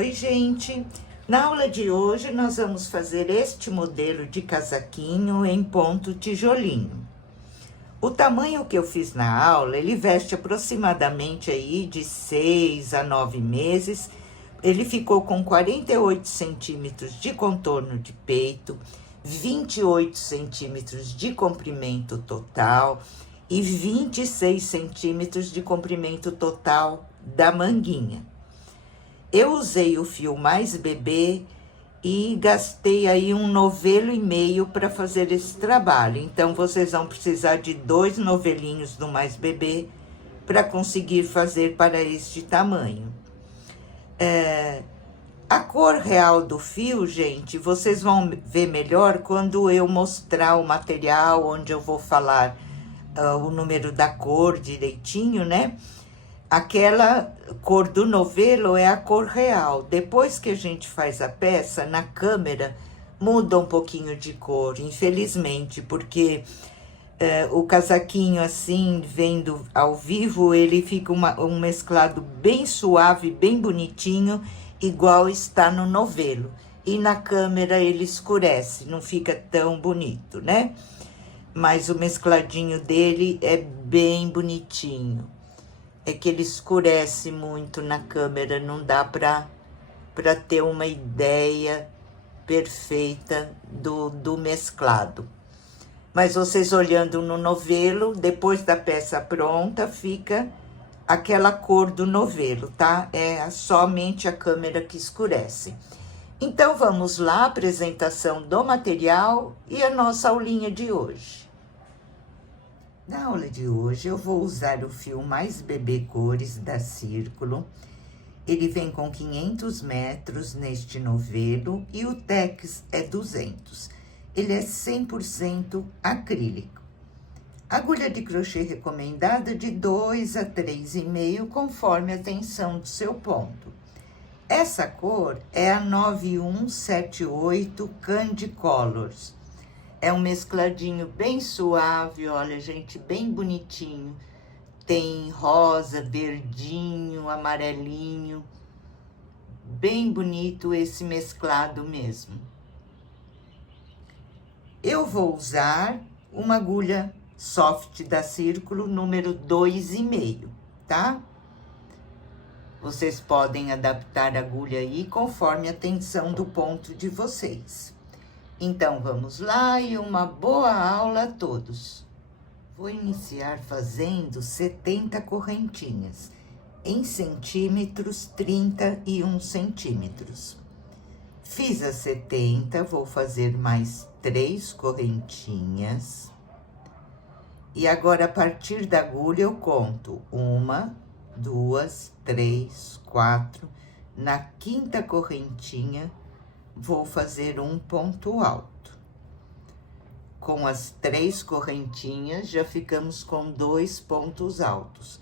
Oi, gente! Na aula de hoje, nós vamos fazer este modelo de casaquinho em ponto tijolinho. O tamanho que eu fiz na aula, ele veste aproximadamente aí de 6 a 9 meses. Ele ficou com 48 centímetros de contorno de peito, 28 centímetros de comprimento total e 26 centímetros de comprimento total da manguinha. Eu usei o fio mais bebê e gastei aí 1,5 novelo para fazer esse trabalho. Então, vocês vão precisar de 2 novelinhos do mais bebê para conseguir fazer para este tamanho. A cor real do fio, gente, vocês vão ver melhor quando eu mostrar o material, onde eu vou falar o número da cor direitinho, né? Aquela cor do novelo é a cor real. Depois que a gente faz a peça, na câmera, muda um pouquinho de cor, infelizmente, porque o casaquinho assim, vendo ao vivo, ele fica um mesclado bem suave, bem bonitinho, igual está no novelo. E na câmera ele escurece, não fica tão bonito, né? Mas o mescladinho dele é bem bonitinho. É que ele escurece muito na câmera, não dá para ter uma ideia perfeita do mesclado. Mas vocês olhando no novelo, depois da peça pronta, fica aquela cor do novelo, tá? É somente a câmera que escurece. Então, vamos lá, apresentação do material e a nossa aulinha de hoje. Na aula de hoje, eu vou usar o fio mais bebê cores da Círculo. Ele vem com 500 metros neste novelo e o tex é 200. Ele é 100% acrílico. Agulha de crochê recomendada de 2 a 3,5, conforme a tensão do seu ponto. Essa cor é a 9178 Candy Colors. É um mescladinho bem suave, olha, gente, bem bonitinho. Tem rosa, verdinho, amarelinho. Bem bonito esse mesclado mesmo. Eu vou usar uma agulha soft da Círculo, número 2,5, tá? Vocês podem adaptar a agulha aí conforme a tensão do ponto de vocês. Então, vamos lá e uma boa aula a todos. Vou iniciar fazendo 70 correntinhas, em centímetros, 31 centímetros. Fiz as 70, vou fazer mais 3 correntinhas. E agora, a partir da agulha, eu conto 1, 2, 3, 4. Na quinta correntinha, vou fazer um ponto alto. Com as 3 correntinhas, já ficamos com 2 pontos altos.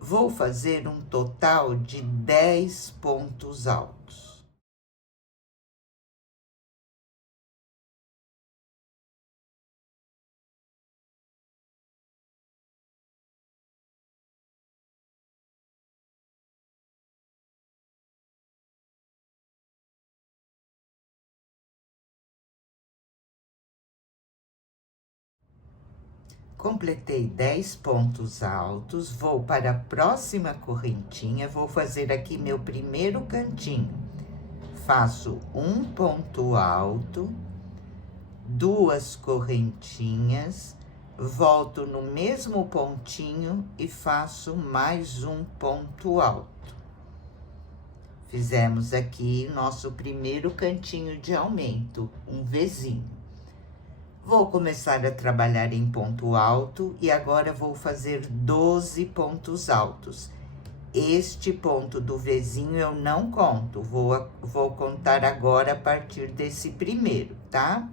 Vou fazer um total de 10 pontos altos. Completei 10 pontos altos, vou para a próxima correntinha, vou fazer aqui meu primeiro cantinho. Faço um ponto alto, 2 correntinhas, volto no mesmo pontinho e faço mais um ponto alto. Fizemos aqui nosso primeiro cantinho de aumento, um Vzinho. Vou começar a trabalhar em ponto alto e agora vou fazer 12 pontos altos. Este ponto do Vzinho eu não conto, vou contar agora a partir desse primeiro, tá?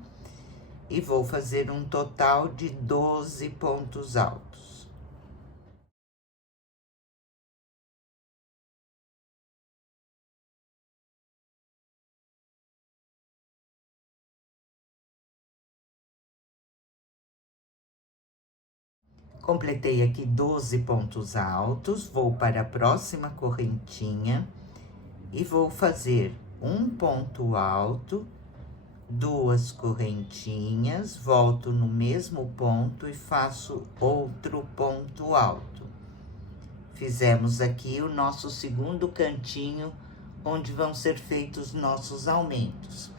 E vou fazer um total de 12 pontos altos. Completei aqui 12 pontos altos, vou para a próxima correntinha, e vou fazer um ponto alto, 2 correntinhas, volto no mesmo ponto e faço outro ponto alto. Fizemos aqui o nosso segundo cantinho, onde vão ser feitos nossos aumentos.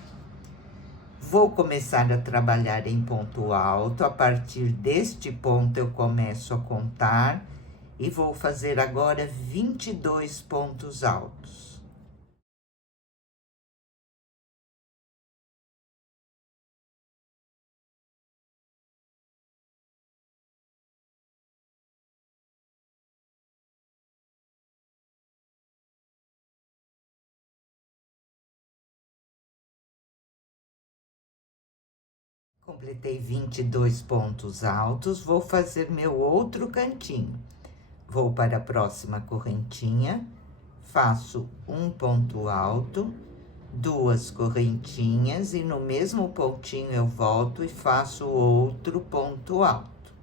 Vou começar a trabalhar em ponto alto, a partir deste ponto eu começo a contar e vou fazer agora 22 pontos altos. Completei 22 pontos altos, vou fazer meu outro cantinho. Vou para a próxima correntinha, faço um ponto alto, 2 correntinhas e no mesmo pontinho eu volto e faço outro ponto alto.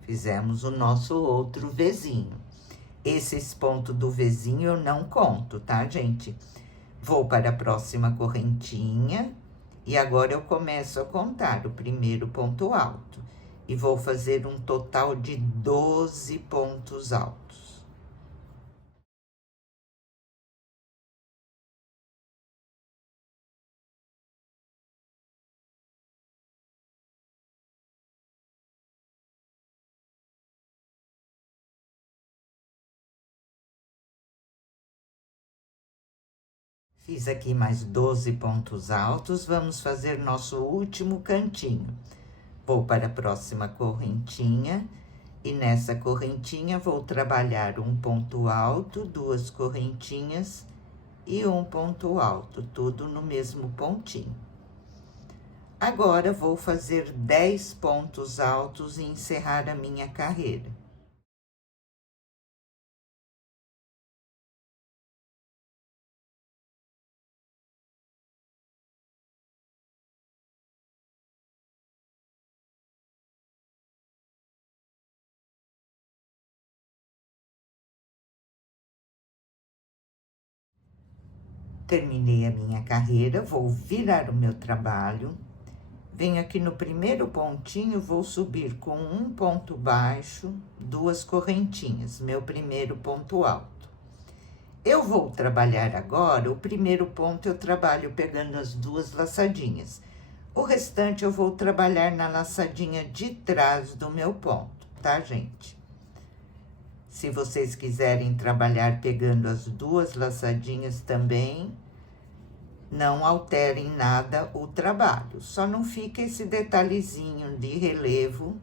Fizemos o nosso outro Vzinho. Esses pontos do Vzinho eu não conto, tá, gente? Vou para a próxima correntinha. E agora eu começo a contar o primeiro ponto alto. E vou fazer um total de 12 pontos altos. Fiz aqui mais 12 pontos altos, vamos fazer nosso último cantinho. Vou para a próxima correntinha, e nessa correntinha vou trabalhar um ponto alto, 2 correntinhas e um ponto alto, tudo no mesmo pontinho. Agora, vou fazer 10 pontos altos e encerrar a minha carreira. Terminei a minha carreira, vou virar o meu trabalho. Venho aqui no primeiro pontinho, vou subir com um ponto baixo, 2 correntinhas, meu primeiro ponto alto. Eu vou trabalhar agora, o primeiro ponto eu trabalho pegando as 2 laçadinhas. O restante eu vou trabalhar na laçadinha de trás do meu ponto, tá, gente? Se vocês quiserem trabalhar pegando as 2 laçadinhas também, não alterem nada o trabalho. Só não fica esse detalhezinho de relevo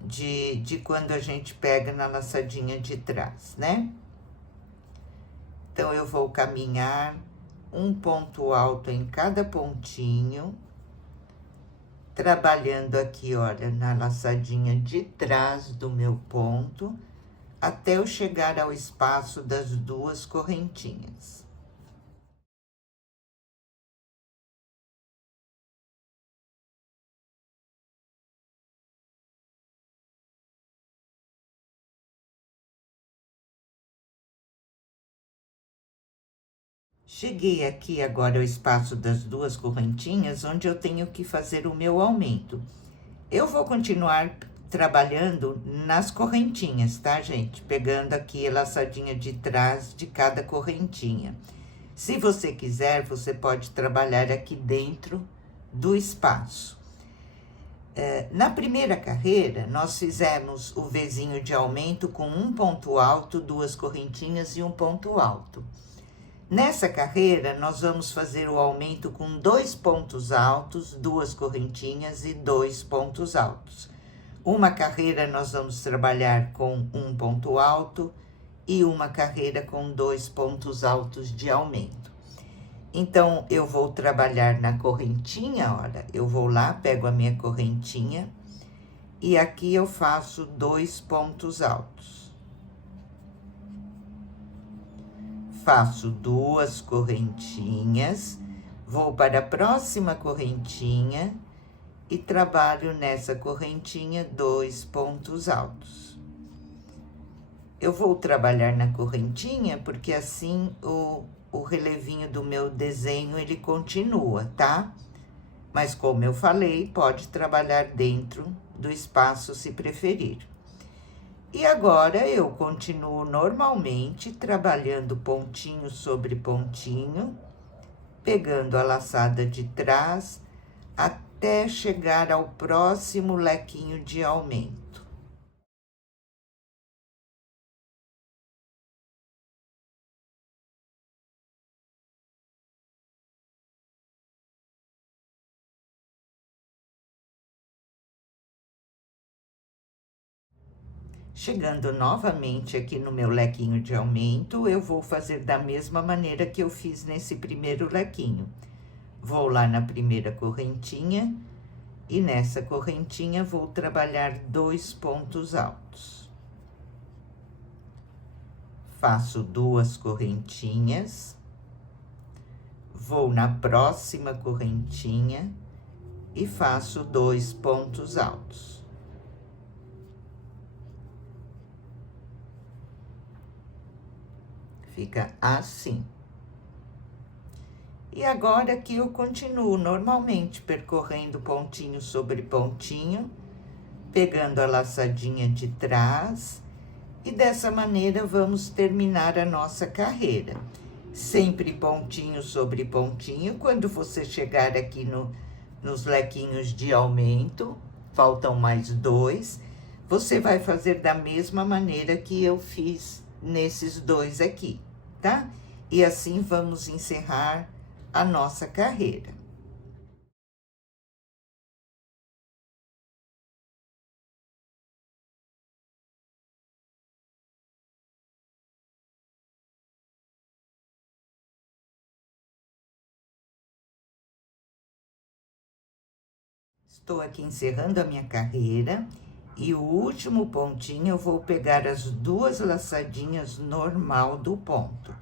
de quando a gente pega na laçadinha de trás, né? Então, eu vou caminhar um ponto alto em cada pontinho, trabalhando aqui, olha, na laçadinha de trás do meu ponto, até eu chegar ao espaço das 2 correntinhas. Cheguei aqui agora ao espaço das 2 correntinhas, onde eu tenho que fazer o meu aumento. Eu vou continuar trabalhando nas correntinhas, tá, gente? Pegando aqui a laçadinha de trás de cada correntinha. Se você quiser, você pode trabalhar aqui dentro do espaço. Na primeira carreira, nós fizemos o Vzinho de aumento com um ponto alto, 2 correntinhas e um ponto alto. Nessa carreira, nós vamos fazer o aumento com 2 pontos altos, 2 correntinhas e 2 pontos altos. Uma carreira nós vamos trabalhar com um ponto alto e uma carreira com 2 pontos altos de aumento. Então, eu vou trabalhar na correntinha, olha, eu vou lá, pego a minha correntinha e aqui eu faço 2 pontos altos. Faço 2 correntinhas, vou para a próxima correntinha e trabalho nessa correntinha 2 pontos altos. Eu vou trabalhar na correntinha, porque assim o relevinho do meu desenho, ele continua, tá? Mas como eu falei, pode trabalhar dentro do espaço se preferir. E agora eu continuo normalmente trabalhando pontinho sobre pontinho, pegando a laçada de trás até chegar ao próximo lequinho de aumento. Chegando novamente aqui no meu lequinho de aumento, eu vou fazer da mesma maneira que eu fiz nesse primeiro lequinho. Vou lá na primeira correntinha e nessa correntinha vou trabalhar 2 pontos altos. Faço 2 correntinhas, vou na próxima correntinha e faço 2 pontos altos. Fica assim. E agora aqui eu continuo normalmente percorrendo pontinho sobre pontinho, pegando a laçadinha de trás, e dessa maneira vamos terminar a nossa carreira. Sempre pontinho sobre pontinho, quando você chegar aqui nos lequinhos de aumento, faltam mais 2, você vai fazer da mesma maneira que eu fiz nesses 2 aqui, tá? E assim vamos encerrar a nossa carreira. Estou aqui encerrando a minha carreira e o último pontinho eu vou pegar as 2 laçadinhas normal do ponto.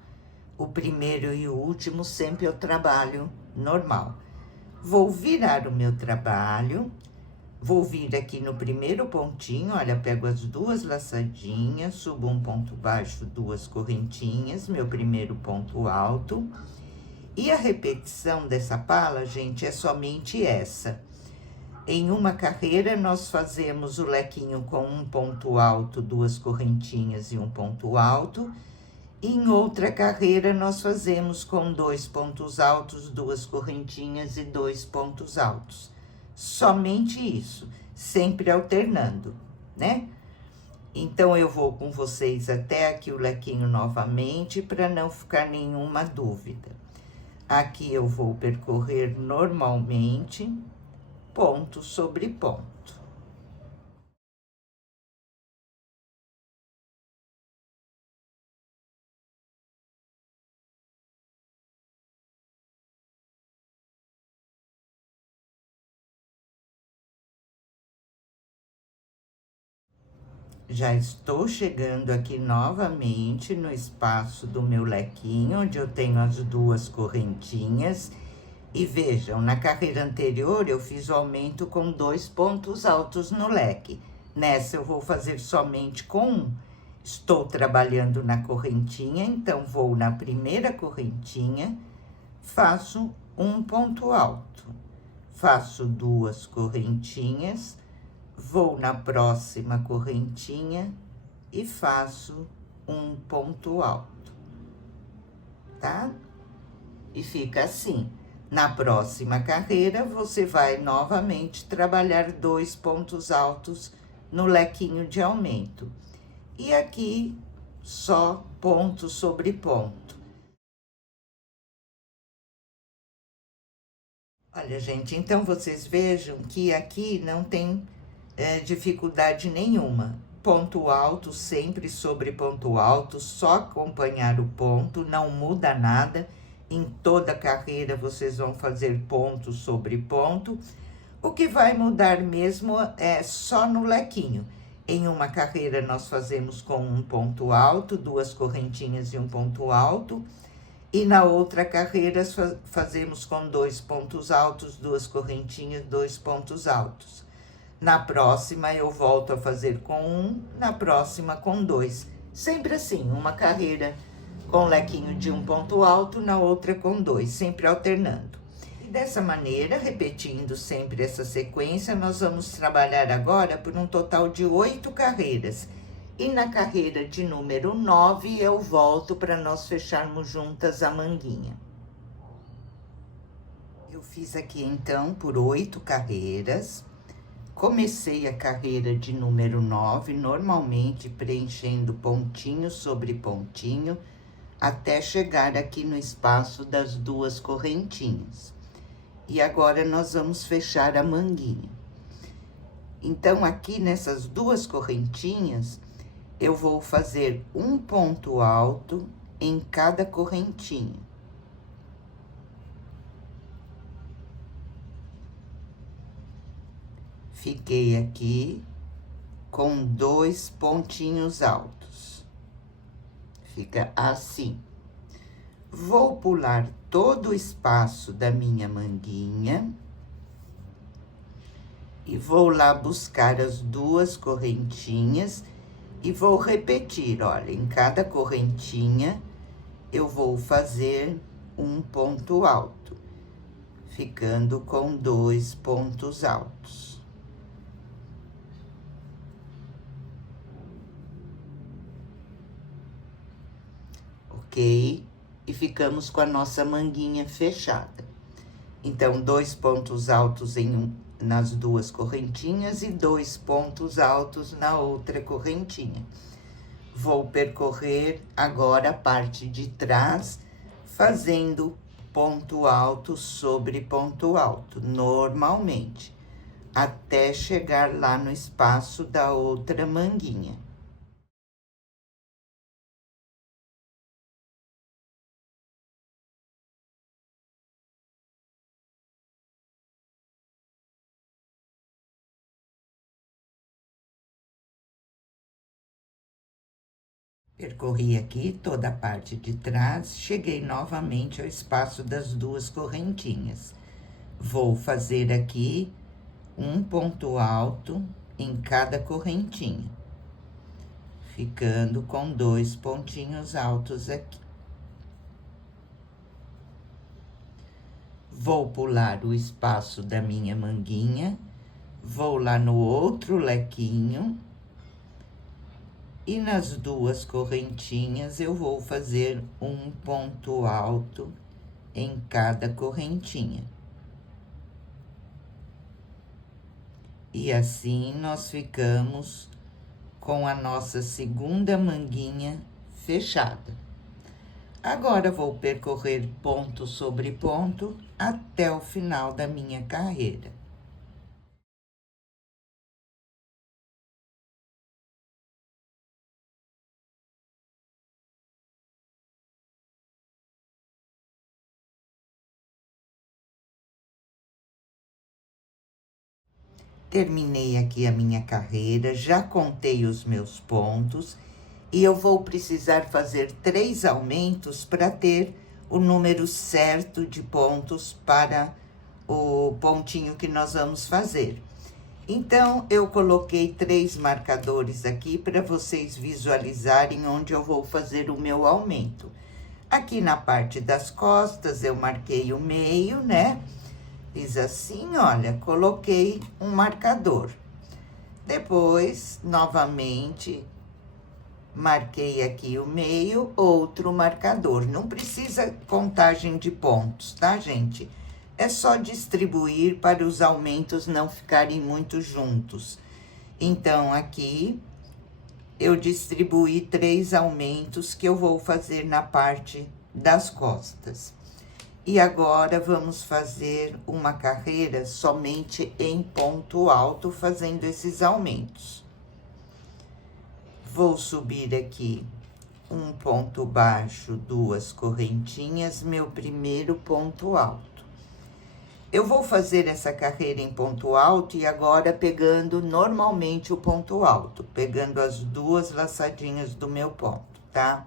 O primeiro e o último sempre eu trabalho normal. Vou virar o meu trabalho, vou vir aqui no primeiro pontinho, olha, pego as 2 laçadinhas, subo um ponto baixo, 2 correntinhas, meu primeiro ponto alto. E a repetição dessa pala, gente, é somente essa. Em uma carreira, nós fazemos o lequinho com um ponto alto, 2 correntinhas e um ponto alto. Em outra carreira, nós fazemos com 2 pontos altos, 2 correntinhas e 2 pontos altos. Somente isso, sempre alternando, né? Então, eu vou com vocês até aqui o lequinho novamente, para não ficar nenhuma dúvida. Aqui eu vou percorrer normalmente, ponto sobre ponto. Já estou chegando aqui novamente no espaço do meu lequinho, onde eu tenho as 2 correntinhas. E vejam, na carreira anterior eu fiz o aumento com 2 pontos altos no leque. Nessa eu vou fazer somente com 1. Estou trabalhando na correntinha, então vou na primeira correntinha, faço um ponto alto. Faço 2 correntinhas, vou na próxima correntinha e faço um ponto alto, tá? E fica assim. Na próxima carreira, você vai novamente trabalhar 2 pontos altos no lequinho de aumento. E aqui, só ponto sobre ponto. Olha, gente, então vocês vejam que aqui não tem dificuldade nenhuma. Ponto alto sempre sobre ponto alto, só acompanhar o ponto, não muda nada. Em toda a carreira vocês vão fazer ponto sobre ponto. O que vai mudar mesmo é só no lequinho. Em uma carreira nós fazemos com um ponto alto, 2 correntinhas e um ponto alto. E na outra carreira fazemos com 2 pontos altos, 2 correntinhas, 2 pontos altos. Na próxima, eu volto a fazer com 1, na próxima com 2. Sempre assim, uma carreira com lequinho de um ponto alto, na outra com dois, sempre alternando. E dessa maneira, repetindo sempre essa sequência, nós vamos trabalhar agora por um total de 8 carreiras. E na carreira de número 9, eu volto para nós fecharmos juntas a manguinha. Eu fiz aqui, então, por 8 carreiras. Comecei a carreira de número 9, normalmente preenchendo pontinho sobre pontinho, até chegar aqui no espaço das 2 correntinhas. E agora, nós vamos fechar a manguinha. Então, aqui nessas 2 correntinhas, eu vou fazer um ponto alto em cada correntinha. Fiquei aqui com 2 pontinhos altos. Fica assim. Vou pular todo o espaço da minha manguinha e vou lá buscar as 2 correntinhas e vou repetir, olha, em cada correntinha eu vou fazer um ponto alto, ficando com 2 pontos altos. Ok? E ficamos com a nossa manguinha fechada. Então, 2 pontos altos nas 2 correntinhas e 2 pontos altos na outra correntinha. Vou percorrer agora a parte de trás, fazendo ponto alto sobre ponto alto, normalmente, até chegar lá no espaço da outra manguinha. Percorri aqui toda a parte de trás, cheguei novamente ao espaço das 2 correntinhas. Vou fazer aqui um ponto alto em cada correntinha, ficando com 2 pontinhos altos aqui. Vou pular o espaço da minha manguinha, vou lá no outro lequinho, e nas 2 correntinhas eu vou fazer um ponto alto em cada correntinha. E assim nós ficamos com a nossa segunda manguinha fechada. Agora, vou percorrer ponto sobre ponto até o final da minha carreira. Terminei aqui a minha carreira, já contei os meus pontos e eu vou precisar fazer 3 aumentos para ter o número certo de pontos para o pontinho que nós vamos fazer. Então, eu coloquei 3 marcadores aqui para vocês visualizarem onde eu vou fazer o meu aumento. Aqui na parte das costas, eu marquei o meio, né? Fiz assim, olha, coloquei um marcador. Depois, novamente, marquei aqui o meio, outro marcador. Não precisa contagem de pontos, tá, gente? É só distribuir para os aumentos não ficarem muito juntos. Então, aqui, eu distribuí 3 aumentos que eu vou fazer na parte das costas. E agora, vamos fazer uma carreira somente em ponto alto, fazendo esses aumentos. Vou subir aqui um ponto baixo, 2 correntinhas, meu primeiro ponto alto. Eu vou fazer essa carreira em ponto alto e agora pegando normalmente o ponto alto, pegando as 2 laçadinhas do meu ponto, tá?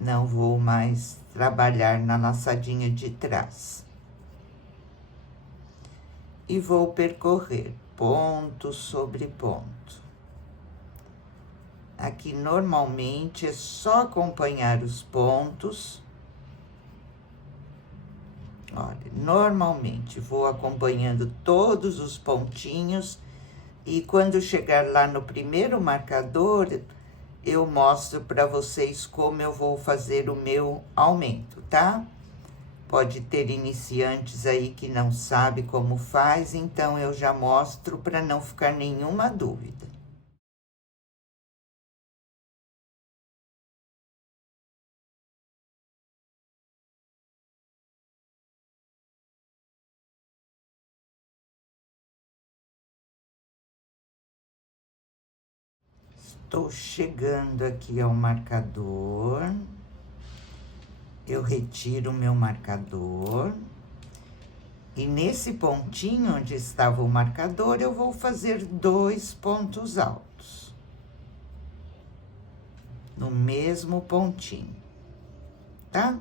Não vou mais trabalhar na laçadinha de trás. E vou percorrer ponto sobre ponto. Aqui, normalmente, é só acompanhar os pontos. Olha, normalmente, vou acompanhando todos os pontinhos. E quando chegar lá no primeiro marcador, eu mostro para vocês como eu vou fazer o meu aumento, tá? Pode ter iniciantes aí que não sabe como faz, então eu já mostro para não ficar nenhuma dúvida. Estou chegando aqui ao marcador. Eu retiro o meu marcador. E nesse pontinho onde estava o marcador, eu vou fazer 2 pontos altos. No mesmo pontinho, tá?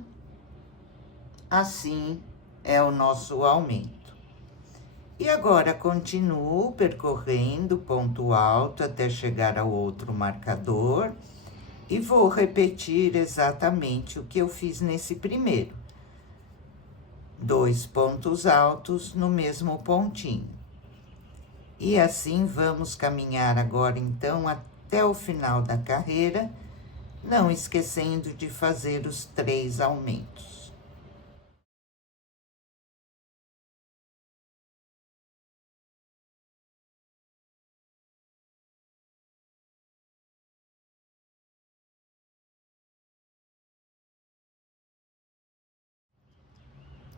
Assim é o nosso aumento. E agora, continuo percorrendo ponto alto até chegar ao outro marcador. E vou repetir exatamente o que eu fiz nesse primeiro. 2 pontos altos no mesmo pontinho. E assim vamos caminhar agora, então, até o final da carreira, não esquecendo de fazer os 3 aumentos.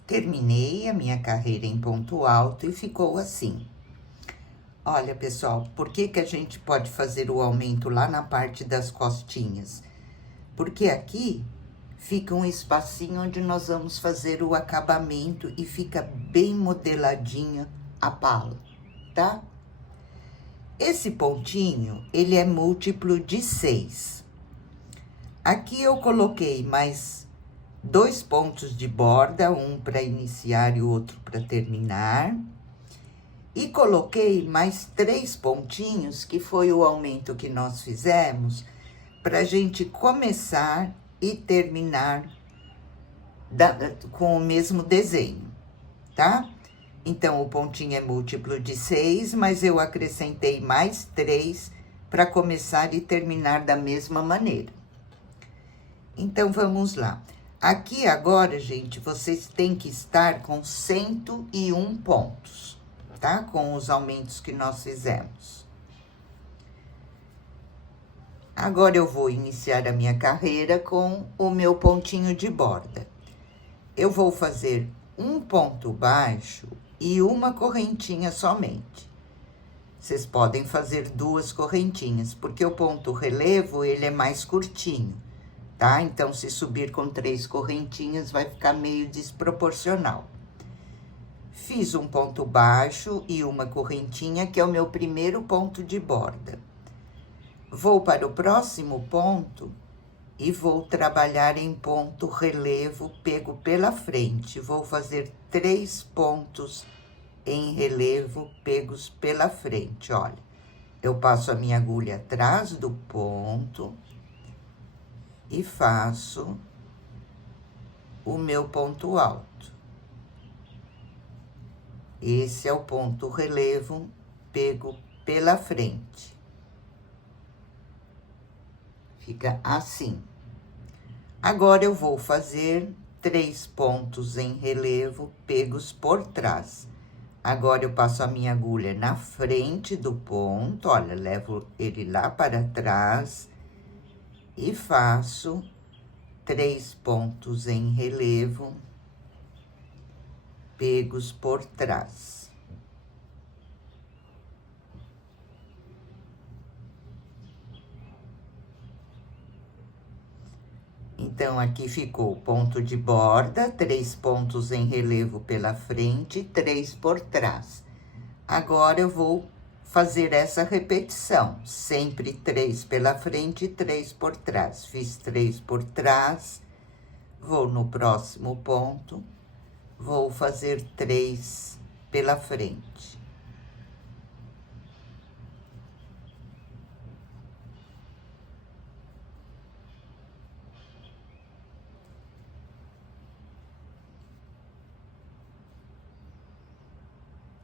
Terminei a minha carreira em ponto alto e ficou assim. Olha, pessoal, por que que a gente pode fazer o aumento lá na parte das costinhas? Porque aqui fica um espacinho onde nós vamos fazer o acabamento e fica bem modeladinha a pala, tá? Esse pontinho, ele é múltiplo de 6. Aqui eu coloquei mais 2 pontos de borda, um para iniciar e o outro para terminar. E coloquei mais 3 pontinhos, que foi o aumento que nós fizemos, para a gente começar e terminar com o mesmo desenho, tá? Então, o pontinho é múltiplo de 6, mas eu acrescentei mais 3 para começar e terminar da mesma maneira. Então, vamos lá. Aqui agora, gente, vocês têm que estar com 101 pontos, tá? Com os aumentos que nós fizemos. Agora, eu vou iniciar a minha carreira com o meu pontinho de borda. Eu vou fazer um ponto baixo e uma correntinha somente. Vocês podem fazer 2 correntinhas, porque o ponto relevo, ele é mais curtinho, tá? Então, se subir com 3 correntinhas, vai ficar meio desproporcional. Fiz um ponto baixo e uma correntinha, que é o meu primeiro ponto de borda. Vou para o próximo ponto e vou trabalhar em ponto relevo pego pela frente. Vou fazer 3 pontos em relevo pegos pela frente, olha. Eu passo a minha agulha atrás do ponto e faço o meu ponto alto. Esse é o ponto relevo pego pela frente. Fica assim. Agora, eu vou fazer 3 pontos em relevo pegos por trás. Agora, eu passo a minha agulha na frente do ponto, olha, levo ele lá para trás e faço 3 pontos em relevo pegos por trás. Então, aqui ficou ponto de borda, 3 pontos em relevo pela frente, 3 por trás. Agora, eu vou fazer essa repetição, sempre 3 pela frente e 3 por trás. Fiz 3 por trás, vou no próximo ponto, vou fazer 3 pela frente.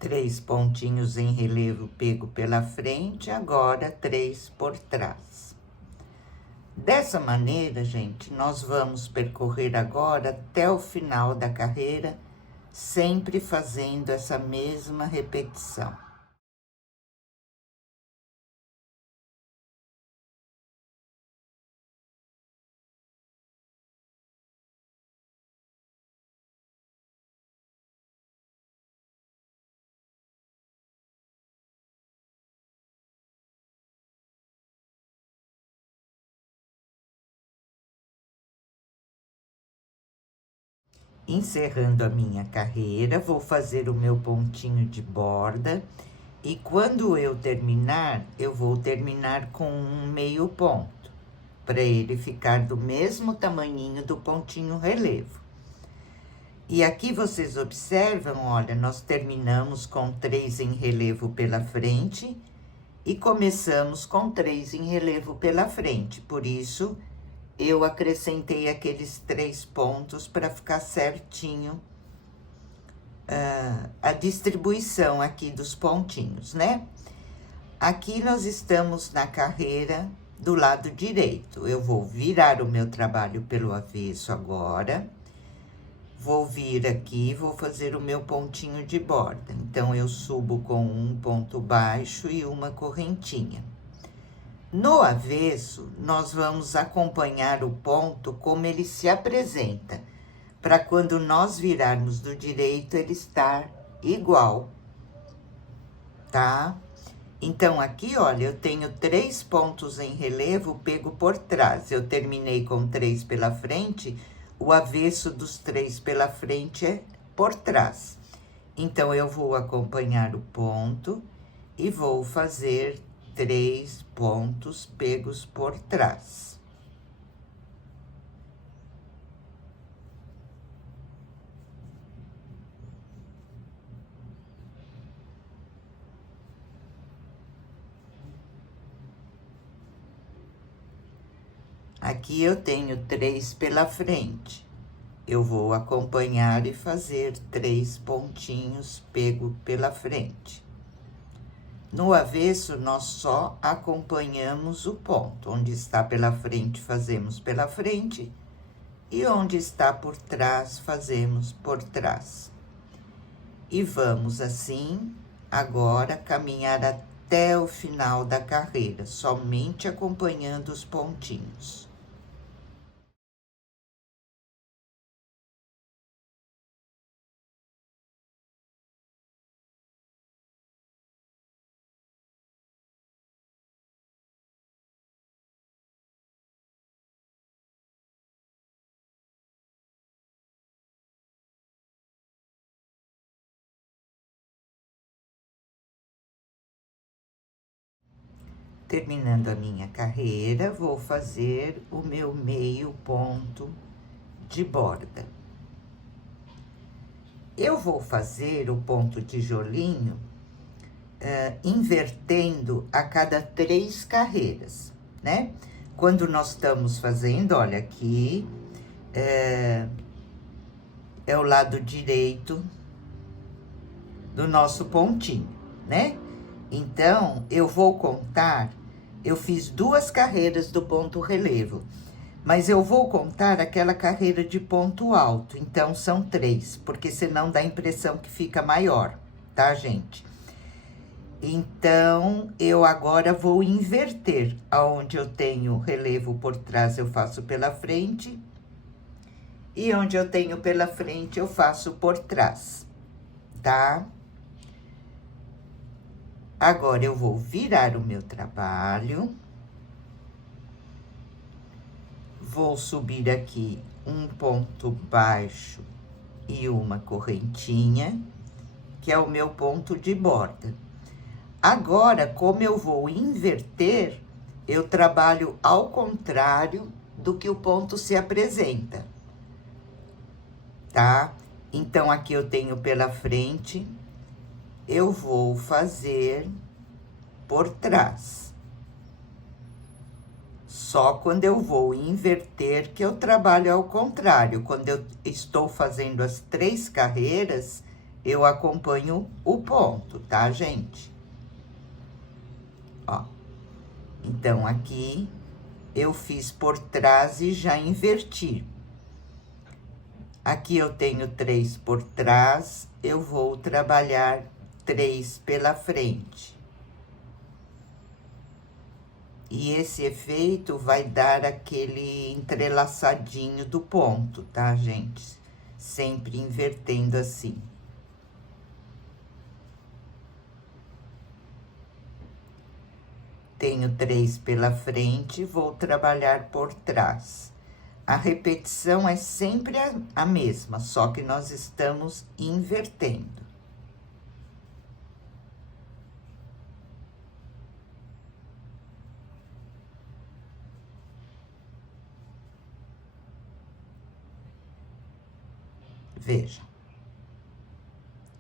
3 pontinhos em relevo pego pela frente, agora 3 por trás. Dessa maneira, gente, nós vamos percorrer agora até o final da carreira, sempre fazendo essa mesma repetição. Encerrando a minha carreira, vou fazer o meu pontinho de borda e quando eu terminar, eu vou terminar com um meio ponto, para ele ficar do mesmo tamanhinho do pontinho relevo. E aqui vocês observam, olha, nós terminamos com 3 em relevo pela frente e começamos com 3 em relevo pela frente, por isso eu acrescentei aqueles 3 pontos para ficar certinho a distribuição aqui dos pontinhos, né? Aqui nós estamos na carreira do lado direito. Eu vou virar o meu trabalho pelo avesso agora. Vou vir aqui, vou fazer o meu pontinho de borda. Então, eu subo com um ponto baixo e uma correntinha. No avesso, nós vamos acompanhar o ponto como ele se apresenta, para quando nós virarmos do direito, ele estar igual, tá? Então, aqui, olha, eu tenho 3 pontos em relevo pego por trás. Eu terminei com 3 pela frente, o avesso dos 3 pela frente é por trás. Então, eu vou acompanhar o ponto e vou fazer 3 pontos pegos por trás. Aqui eu tenho 3 pela frente. Eu vou acompanhar e fazer 3 pontinhos pego pela frente. No avesso, nós só acompanhamos o ponto. Onde está pela frente, fazemos pela frente. E onde está por trás, fazemos por trás. E vamos assim, agora, caminhar até o final da carreira, somente acompanhando os pontinhos. Terminando a minha carreira, vou fazer o meu meio ponto de borda. Eu vou fazer o ponto tijolinho invertendo a cada 3 carreiras, né? Quando nós estamos fazendo, olha, aqui é o lado direito do nosso pontinho, né? Então, eu vou contar. Eu fiz 2 carreiras do ponto relevo, mas eu vou contar aquela carreira de ponto alto, então são 3, porque senão dá a impressão que fica maior, tá, gente? Então, eu agora vou inverter, aonde eu tenho relevo por trás eu faço pela frente, e onde eu tenho pela frente eu faço por trás, tá? Agora, eu vou virar o meu trabalho. Vou subir aqui um ponto baixo e uma correntinha, que é o meu ponto de borda. Agora, como eu vou inverter, eu trabalho ao contrário do que o ponto se apresenta, tá? Então, aqui eu tenho pela frente, eu vou fazer por trás. Só quando eu vou inverter que eu trabalho ao contrário. Quando eu estou fazendo as 3 carreiras, eu acompanho o ponto, tá, gente? Ó, então, aqui eu fiz por trás e já inverti. Aqui eu tenho 3 por trás, eu vou trabalhar 3 pela frente. E esse efeito vai dar aquele entrelaçadinho do ponto, tá, gente? Sempre invertendo assim. Tenho 3 pela frente, vou trabalhar por trás. A repetição é sempre a mesma, só que nós estamos invertendo. Veja.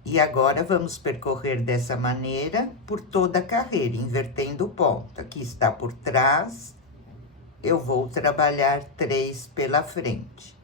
E agora, vamos percorrer dessa maneira por toda a carreira, invertendo o ponto. Aqui está por trás, eu vou trabalhar 3 pela frente.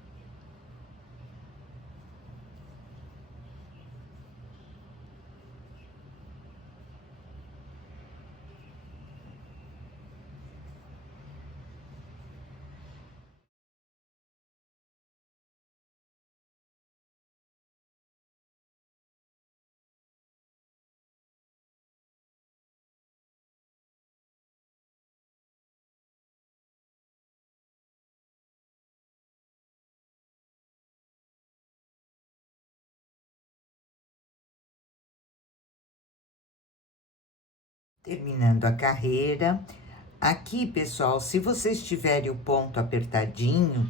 Terminando a carreira. Aqui, pessoal, se vocês tiverem o ponto apertadinho,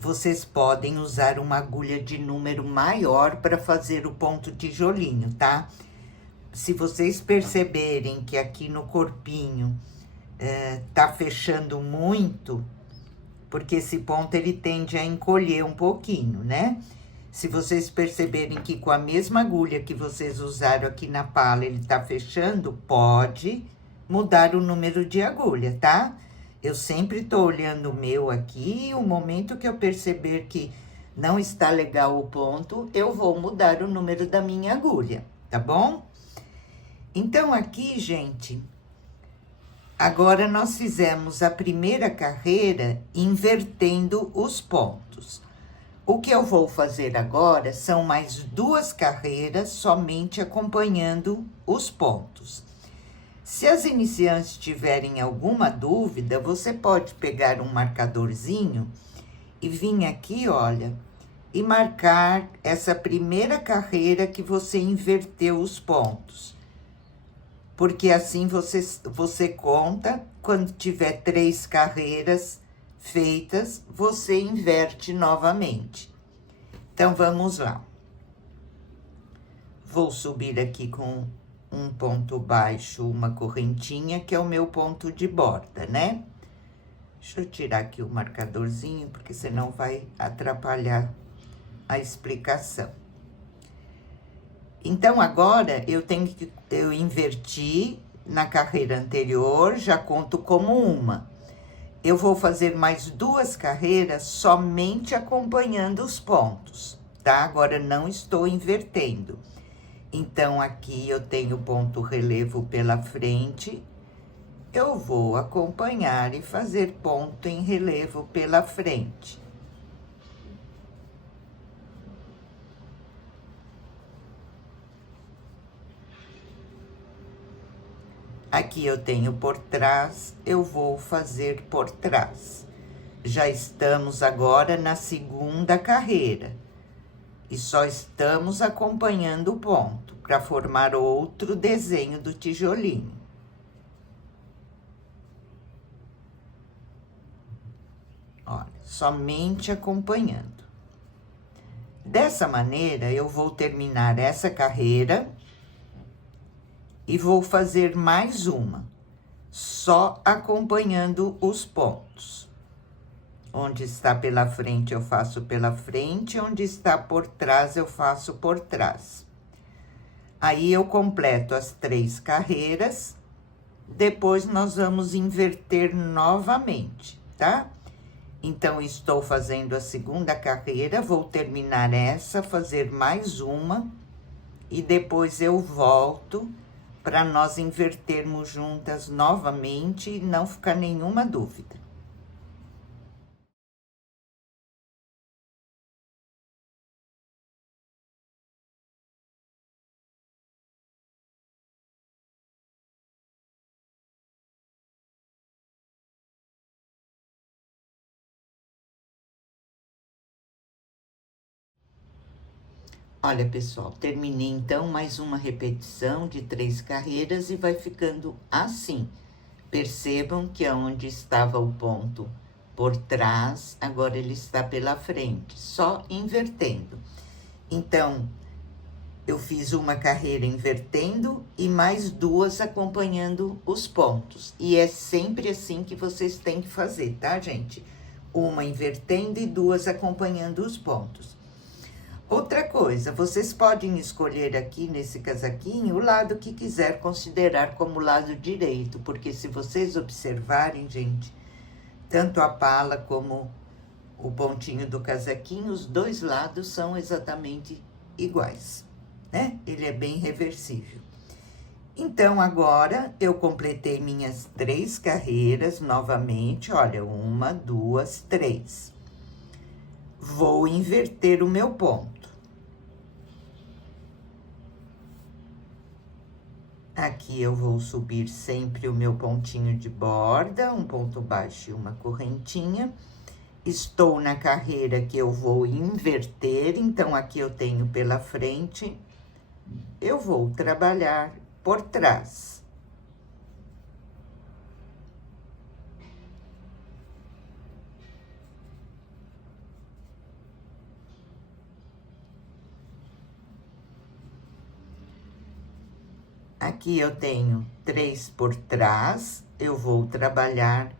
vocês podem usar uma agulha de número maior para fazer o ponto tijolinho, tá? Se vocês perceberem que aqui no corpinho tá fechando muito, porque esse ponto ele tende a encolher um pouquinho, né? Se vocês perceberem que com a mesma agulha que vocês usaram aqui na pala, ele tá fechando, pode mudar o número de agulha, tá? Eu sempre tô olhando o meu aqui, e o momento que eu perceber que não está legal o ponto, eu vou mudar o número da minha agulha, tá bom? Então, aqui, gente, agora nós fizemos a primeira carreira invertendo os pontos. O que eu vou fazer agora são mais 2 carreiras somente acompanhando os pontos. Se as iniciantes tiverem alguma dúvida, você pode pegar um marcadorzinho e vir aqui, olha, e marcar essa primeira carreira que você inverteu os pontos. Porque assim você conta, quando tiver 3 carreiras feitas, você inverte novamente. Então, vamos lá. Vou subir aqui com um ponto baixo, uma correntinha, que é o meu ponto de borda, né? Deixa eu tirar aqui o marcadorzinho, porque senão vai atrapalhar a explicação. Então, agora, eu inverti na carreira anterior, já conto como uma. Eu vou fazer mais 2 carreiras somente acompanhando os pontos, tá? Agora, não estou invertendo. Então, aqui eu tenho ponto relevo pela frente, eu vou acompanhar e fazer ponto em relevo pela frente. Aqui eu tenho por trás, eu vou fazer por trás. Já estamos agora na segunda carreira. E só estamos acompanhando o ponto para formar outro desenho do tijolinho. Olha, somente acompanhando. Dessa maneira, eu vou terminar essa carreira e vou fazer mais uma, só acompanhando os pontos. Onde está pela frente, eu faço pela frente, onde está por trás, eu faço por trás. Aí, eu completo as 3 carreiras, depois nós vamos inverter novamente, tá? Então, estou fazendo a segunda carreira, vou terminar essa, fazer mais uma e depois eu volto para nós invertermos juntas novamente e não ficar nenhuma dúvida. Olha, pessoal, terminei então mais uma repetição de 3 carreiras e vai ficando assim. Percebam que aonde estava o ponto por trás, agora ele está pela frente, só invertendo. Então, eu fiz uma carreira invertendo e mais 2 acompanhando os pontos. E é sempre assim que vocês têm que fazer, tá, gente? Uma invertendo e 2 acompanhando os pontos. Outra coisa, vocês podem escolher aqui nesse casaquinho o lado que quiser considerar como lado direito, porque se vocês observarem, gente, tanto a pala como o pontinho do casaquinho, os dois lados são exatamente iguais, né? Ele é bem reversível. Então, agora, eu completei minhas 3 carreiras novamente, olha, 1, 2, 3. Vou inverter o meu ponto. Aqui eu vou subir sempre o meu pontinho de borda, um ponto baixo e uma correntinha. Estou na carreira que eu vou inverter, então aqui eu tenho pela frente, eu vou trabalhar por trás. Aqui eu tenho 3 por trás, eu vou trabalhar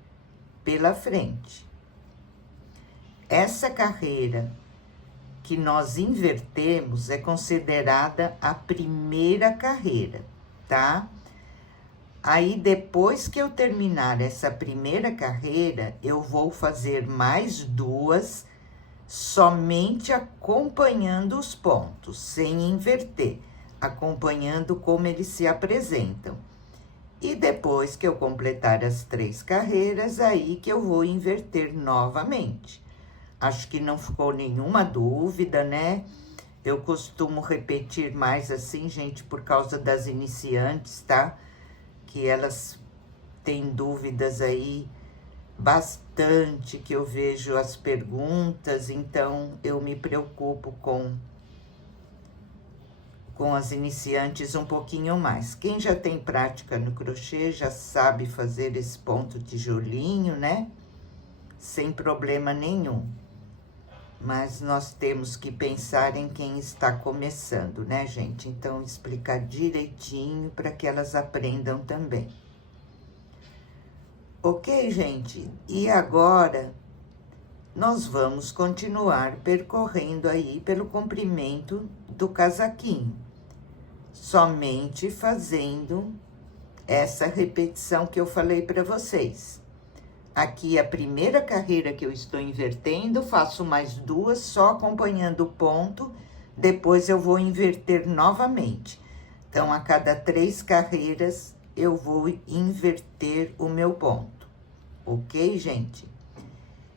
pela frente. Essa carreira que nós invertemos é considerada a primeira carreira, tá? Aí, depois que eu terminar essa primeira carreira, eu vou fazer mais 2, somente acompanhando os pontos, sem inverter, acompanhando como eles se apresentam. E depois que eu completar as 3 carreiras, aí que eu vou inverter novamente. Acho que não ficou nenhuma dúvida, né? Eu costumo repetir mais assim, gente, por causa das iniciantes, tá? Que elas têm dúvidas aí bastante, que eu vejo as perguntas, então eu me preocupo com as iniciantes um pouquinho mais. Quem já tem prática no crochê já sabe fazer esse ponto tijolinho, né? Sem problema nenhum. Mas nós temos que pensar em quem está começando, né, gente? Então, explicar direitinho para que elas aprendam também. Ok, gente? E agora, nós vamos continuar percorrendo aí pelo comprimento do casaquinho. Somente fazendo essa repetição que eu falei para vocês. Aqui a primeira carreira que eu estou invertendo, faço mais 2, só acompanhando o ponto, depois eu vou inverter novamente. Então, a cada 3 carreiras, eu vou inverter o meu ponto, ok, gente?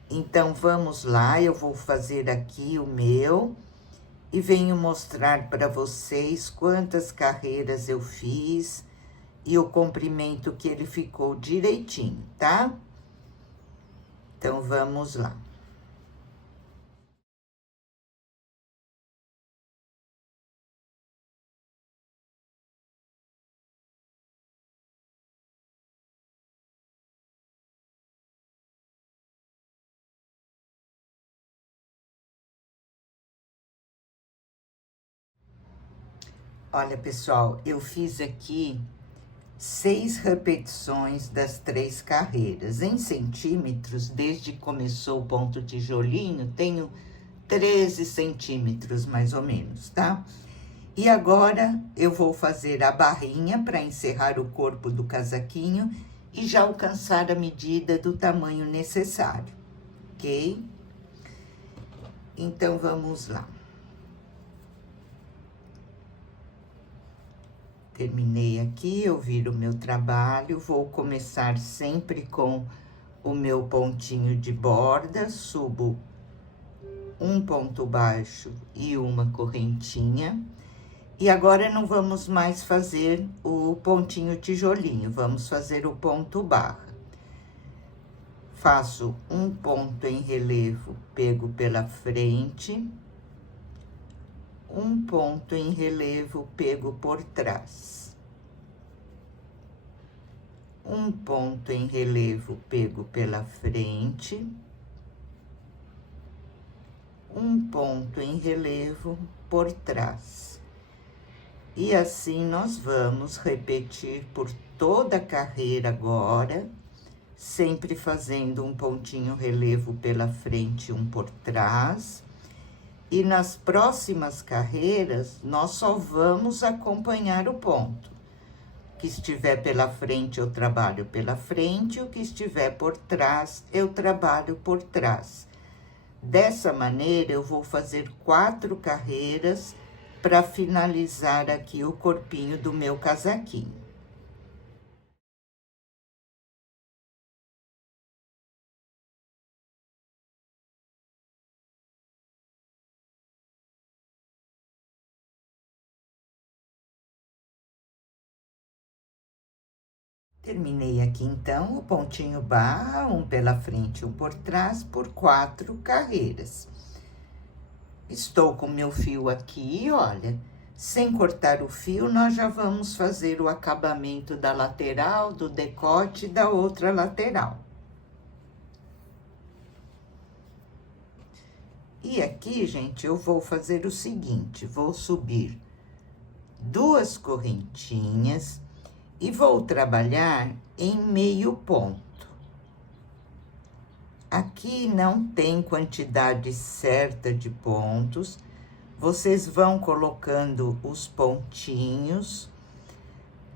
Então, vamos lá, eu vou fazer aqui o meu e venho mostrar para vocês quantas carreiras eu fiz e o comprimento que ele ficou direitinho, tá? Então, vamos lá. Olha, pessoal, eu fiz aqui 6 repetições das 3 carreiras. Em centímetros, desde que começou o ponto tijolinho, tenho 13 centímetros, mais ou menos, tá? E agora, eu vou fazer a barrinha para encerrar o corpo do casaquinho e já alcançar a medida do tamanho necessário, ok? Então, vamos lá. Terminei aqui, eu viro o meu trabalho, vou começar sempre com o meu pontinho de borda, subo um ponto baixo e uma correntinha. E agora não vamos mais fazer o pontinho tijolinho, vamos fazer o ponto barra. Faço um ponto em relevo, pego pela frente, um ponto em relevo, pego por trás. Um ponto em relevo, pego pela frente. Um ponto em relevo por trás. E assim nós vamos repetir por toda a carreira agora, sempre fazendo um pontinho relevo pela frente, um por trás. E nas próximas carreiras, nós só vamos acompanhar o ponto. O que estiver pela frente, eu trabalho pela frente, o que estiver por trás, eu trabalho por trás. Dessa maneira, eu vou fazer 4 carreiras para finalizar aqui o corpinho do meu casaquinho. Terminei aqui, então, o pontinho barra, um pela frente, um por trás, por 4 carreiras. Estou com meu fio aqui, olha, sem cortar o fio, nós já vamos fazer o acabamento da lateral, do decote e da outra lateral. E aqui, gente, eu vou fazer o seguinte, vou subir 2 correntinhas e vou trabalhar em meio ponto. Aqui não tem quantidade certa de pontos, vocês vão colocando os pontinhos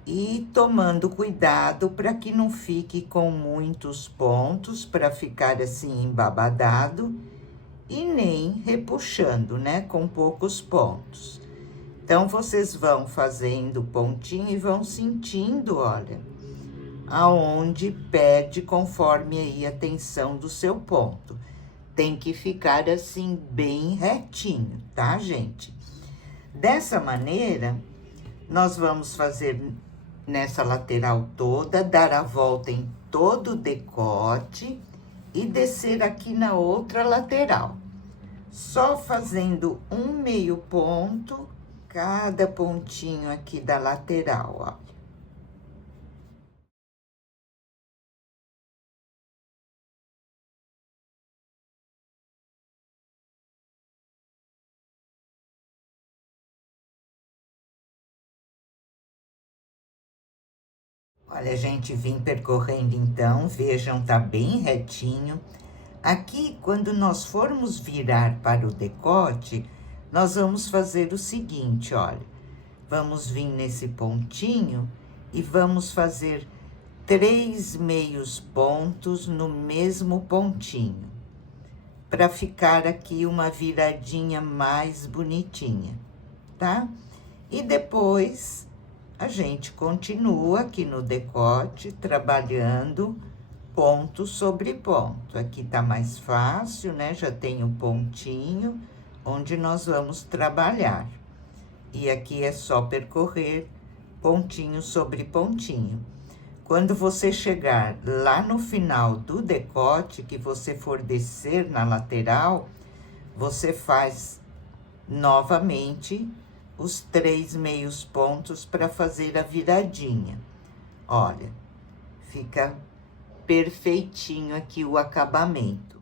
e tomando cuidado para que não fique com muitos pontos, para ficar assim embabadado, e nem repuxando, né, com poucos pontos. Então, vocês vão fazendo pontinho e vão sentindo, olha, aonde pede conforme aí a tensão do seu ponto. Tem que ficar assim, bem retinho, tá, gente? Dessa maneira, nós vamos fazer nessa lateral toda, dar a volta em todo o decote e descer aqui na outra lateral. Só fazendo um meio ponto, cada pontinho aqui da lateral, ó. Olha, gente, vim percorrendo então, vejam, tá bem retinho. Aqui, quando nós formos virar para o decote, nós vamos fazer o seguinte, olha. Vamos vir nesse pontinho e vamos fazer 3 meios pontos no mesmo pontinho, para ficar aqui uma viradinha mais bonitinha, tá? E depois a gente continua aqui no decote, trabalhando ponto sobre ponto. Aqui tá mais fácil, né? Já tem o pontinho onde nós vamos trabalhar. E aqui é só percorrer pontinho sobre pontinho. Quando você chegar lá no final do decote, que você for descer na lateral, você faz novamente os 3 meios pontos para fazer a viradinha. Olha, fica perfeitinho aqui o acabamento.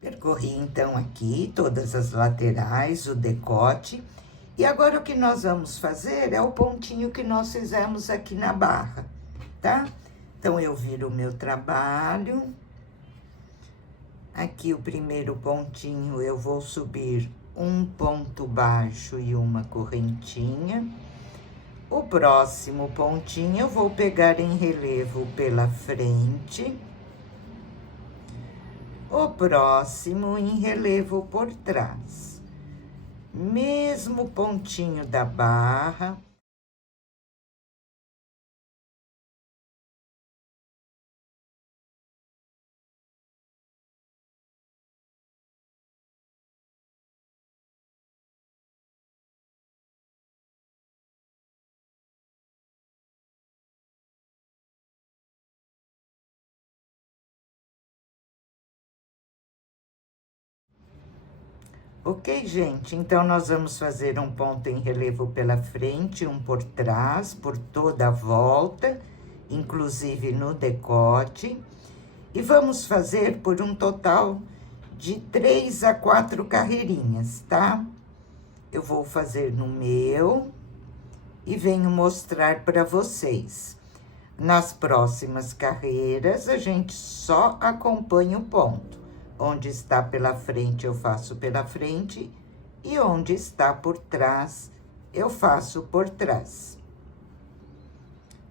Percorri, então, aqui todas as laterais, o decote. E agora, o que nós vamos fazer é o pontinho que nós fizemos aqui na barra, tá? Então, eu viro o meu trabalho. Aqui, o primeiro pontinho, eu vou subir um ponto baixo e uma correntinha. O próximo pontinho eu vou pegar em relevo pela frente, o próximo em relevo por trás. Mesmo pontinho da barra. Ok, gente? Então, nós vamos fazer um ponto em relevo pela frente, um por trás, por toda a volta, inclusive no decote. E vamos fazer por um total de 3 a 4 carreirinhas, tá? Eu vou fazer no meu e venho mostrar para vocês. Nas próximas carreiras, a gente só acompanha o ponto. Onde está pela frente, eu faço pela frente, e onde está por trás, eu faço por trás.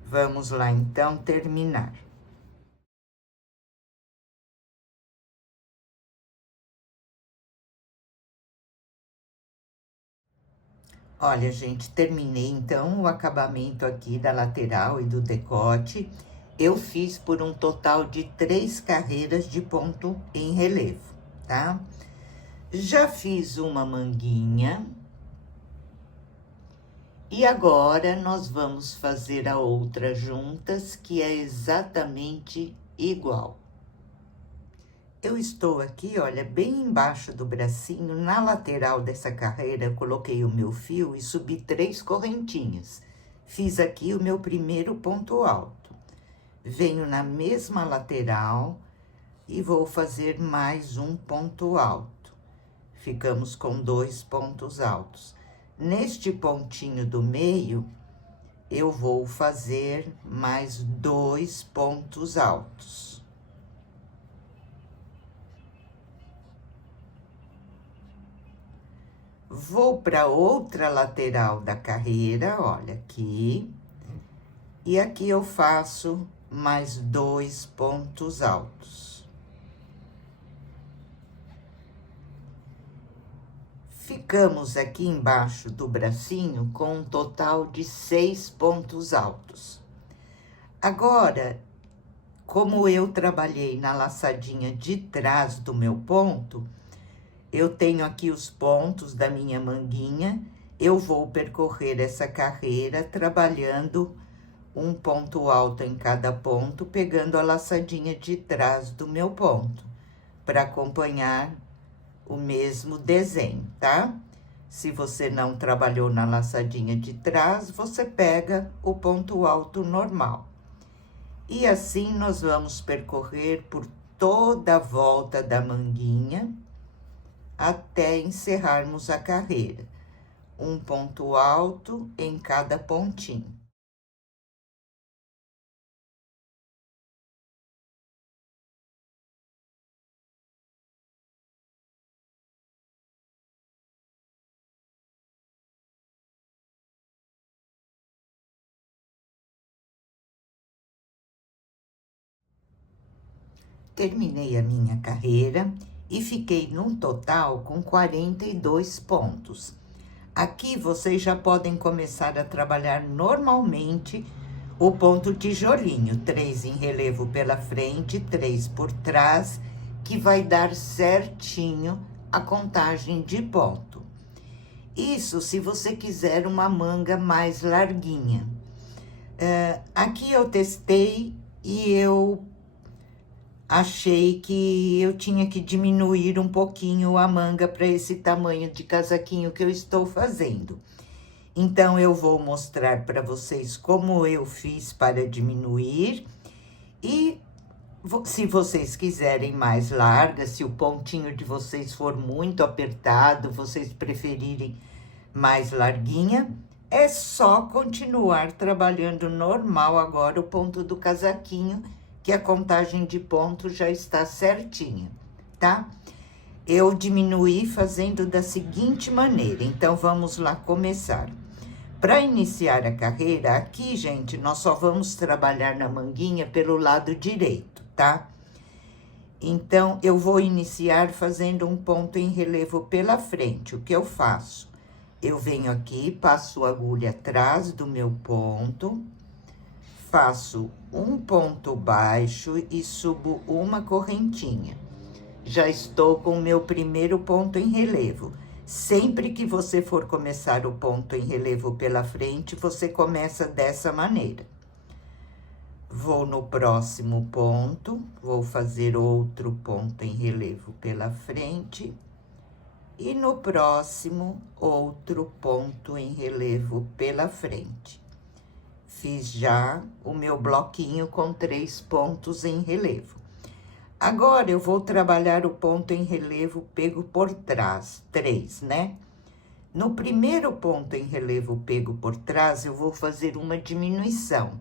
Vamos lá, então, terminar. Olha, gente, terminei, então, o acabamento aqui da lateral e do decote. Eu fiz por um total de 3 carreiras de ponto em relevo, tá? Já fiz uma manguinha. E agora, nós vamos fazer a outra juntas, que é exatamente igual. Eu estou aqui, olha, bem embaixo do bracinho, na lateral dessa carreira, eu coloquei o meu fio e subi 3 correntinhas. Fiz aqui o meu primeiro ponto alto. Venho na mesma lateral e vou fazer mais um ponto alto. Ficamos com 2 pontos altos. Neste pontinho do meio, eu vou fazer mais 2 pontos altos. Vou para outra lateral da carreira, olha aqui. E aqui eu faço mais 2 pontos altos. Ficamos aqui embaixo do bracinho com um total de 6 pontos altos. Agora, como eu trabalhei na laçadinha de trás do meu ponto, eu tenho aqui os pontos da minha manguinha, eu vou percorrer essa carreira trabalhando um ponto alto em cada ponto, pegando a laçadinha de trás do meu ponto, para acompanhar o mesmo desenho, tá? Se você não trabalhou na laçadinha de trás, você pega o ponto alto normal. E assim nós vamos percorrer por toda a volta da manguinha, até encerrarmos a carreira. Um ponto alto em cada pontinho. Terminei a minha carreira e fiquei num total com 42 pontos. Aqui vocês já podem começar a trabalhar normalmente o ponto tijolinho, 3 em relevo pela frente, 3 por trás, que vai dar certinho a contagem de ponto. Isso se você quiser uma manga mais larguinha. Aqui eu testei e eu achei que eu tinha que diminuir um pouquinho a manga para esse tamanho de casaquinho que eu estou fazendo. Então, eu vou mostrar para vocês como eu fiz para diminuir. E se vocês quiserem mais larga, se o pontinho de vocês for muito apertado, vocês preferirem mais larguinha, é só continuar trabalhando normal agora o ponto do casaquinho, que a contagem de pontos já está certinha, tá? eu diminuí fazendo da seguinte maneira. Então, vamos lá começar. Para iniciar a carreira, aqui, gente, nós só vamos trabalhar na manguinha pelo lado direito, tá? Então, eu vou iniciar fazendo um ponto em relevo pela frente. O que eu faço? Eu venho aqui, passo a agulha atrás do meu ponto, faço um ponto baixo e subo uma correntinha. Já estou com o meu primeiro ponto em relevo. Sempre que você for começar o ponto em relevo pela frente, você começa dessa maneira. Vou no próximo ponto, vou fazer outro ponto em relevo pela frente. E no próximo, outro ponto em relevo pela frente. Fiz já o meu bloquinho com 3 pontos em relevo. Agora, eu vou trabalhar o ponto em relevo pego por trás, 3, né? No primeiro ponto em relevo pego por trás, eu vou fazer uma diminuição.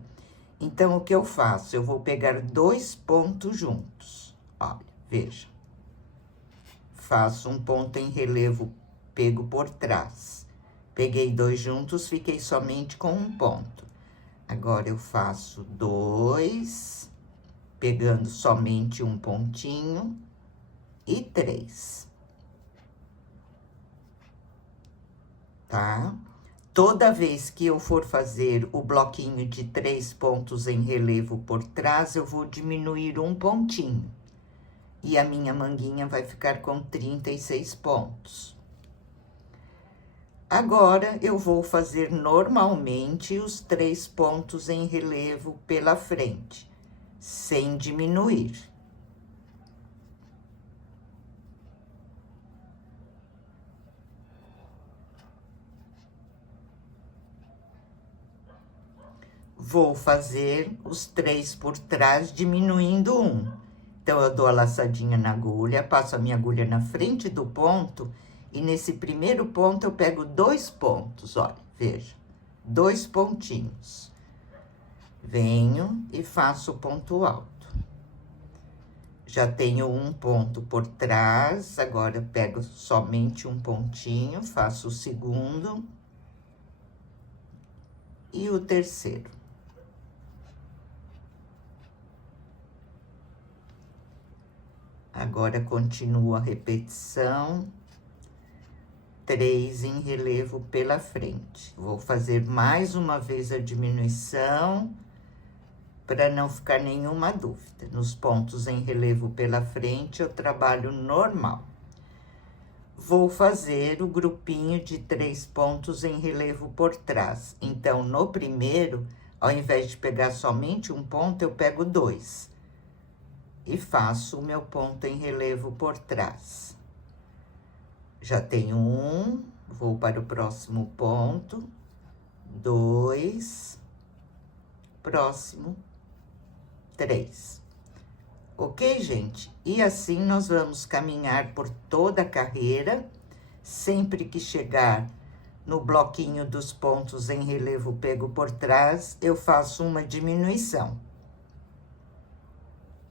Então, o que eu faço? Eu vou pegar 2 pontos juntos. Olha, veja. Faço um ponto em relevo pego por trás. Peguei 2 juntos, fiquei somente com um ponto. Agora, eu faço 2... pegando somente um pontinho, e 3. Tá? Toda vez que eu for fazer o bloquinho de 3 pontos em relevo por trás, eu vou diminuir um pontinho. E a minha manguinha vai ficar com 36 pontos. Agora, eu vou fazer normalmente os 3 pontos em relevo pela frente, sem diminuir. Vou fazer os 3 por trás, diminuindo um. Então, eu dou a laçadinha na agulha, passo a minha agulha na frente do ponto, e nesse primeiro ponto eu pego 2 pontos, olha, veja, 2 pontinhos. Venho e faço o ponto alto. Já tenho um ponto por trás, agora eu pego somente um pontinho, faço o segundo e o terceiro. Agora, continuo a repetição, 3 em relevo pela frente. Vou fazer mais uma vez a diminuição, para não ficar nenhuma dúvida. Nos pontos em relevo pela frente, eu trabalho normal. Vou fazer o grupinho de 3 pontos em relevo por trás. Então, no primeiro, ao invés de pegar somente um ponto, eu pego 2. E faço o meu ponto em relevo por trás. Já tenho um, vou para o próximo ponto, 2, próximo, 3. Ok, gente? E assim nós vamos caminhar por toda a carreira. Sempre que chegar no bloquinho dos pontos em relevo pego por trás, eu faço uma diminuição.